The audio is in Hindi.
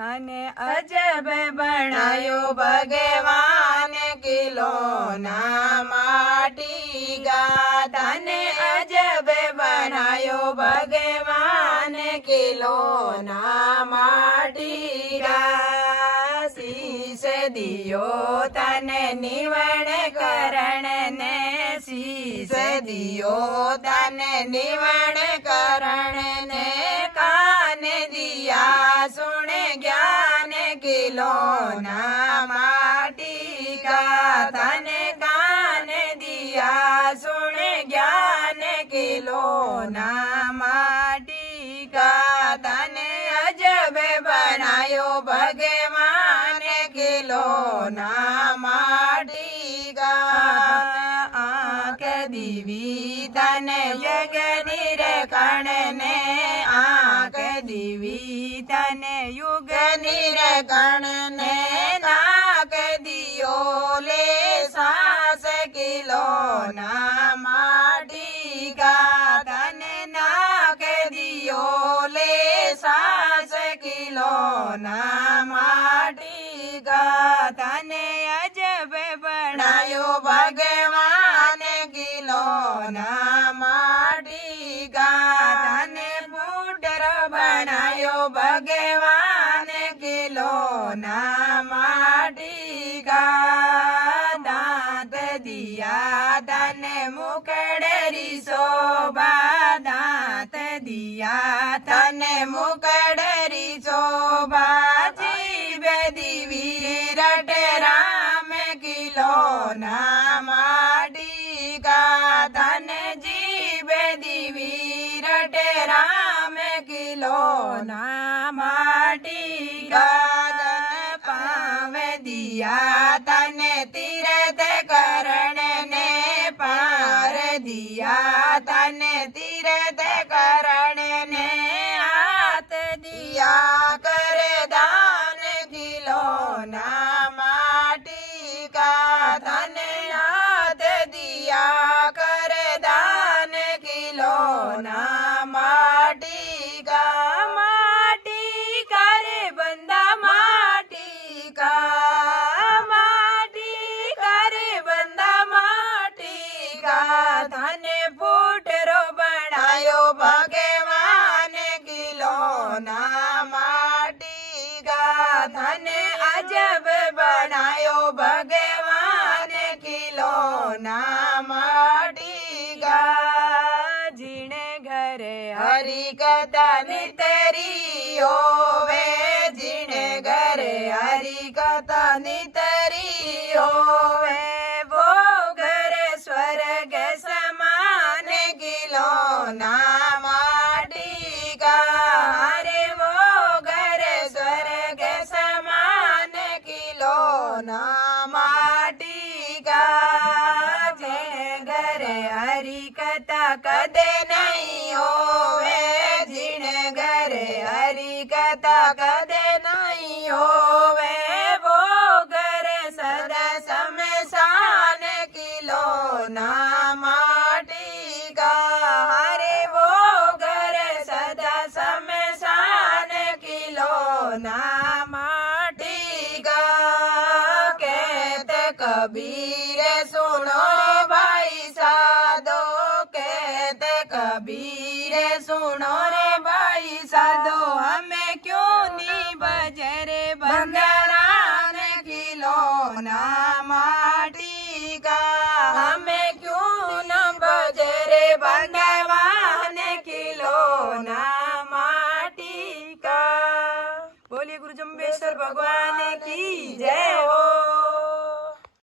थाने अजब बनायो भगवान खिलौना माटी का। थाने अजब बनायो भगवान खिलौना माटी का। शीश दियो तने निवण करण ने, शीश दियो तने निवण करण ने। कान दिया सुन ज्ञान खिलौना माटी का। तने कान दिया सुन ज्ञान खिलौना माटी का। तने अजब बनायो भगवान खिलौना माटी का। आँख दीवी तने जग निरखण ने, आँख दीवी तने युग निरखण ने। नाक दियो ले सांस खिलौना माटी का। तने नाक दियो ले सांस खिलौना माटी का। तने अजब बनायो भगवान खिलौना माटी का। तने फूटर बनायो भगवान खिलौना माटी का। दांत दिया तने मुकड़री शोभा, दांत दिया तने मुकड़री शोभा। जीव दिवी रट राम खिलौना माटी का। तने जीव दिवी रट राम खिलौना माटी का। तने पाव दिया तने तीर्थ करण ने, पार दिया तने तीर्थ करण ने। हाथ दिया कर दान खिलौना माटी का। तने हाथ दिया कर दान खिलौना माटी का। माटी का रे बंदा माटी का, माटी का रे बंदा माटी का। थाने फूटरो बनायो भगवान खिलौना माटी का। थाने अजब बनायो भगवान खिलौना माटी का। जिने घरे हरि कथा नितरी होवे, जिने घरे हरि कथा नितरी होवे। वो घर स्वर्ग समान खिलौना माटी का। अरे वो घर स्वर्ग समान खिलौना माटी का। जिने घरे हरि कथा कदे नहीं होवे, जिने घरे हरि कथा कदे नहीं होवे। वो घर सदा शमशान खिलौना माटी का। अरे वो घर सदा शमशान खिलौना माटी का। कहते कबीर सुनो रे भाई साधो, कहते कबीर सुनो रे भाई साधो। हमें क्यों नहीं बजरे भंगारान खिलौना माटी का। हमें क्यों न बजरे भगवान खिलौना माटी का। बोलिए गुरु जम्बेश्वर भगवान की जय।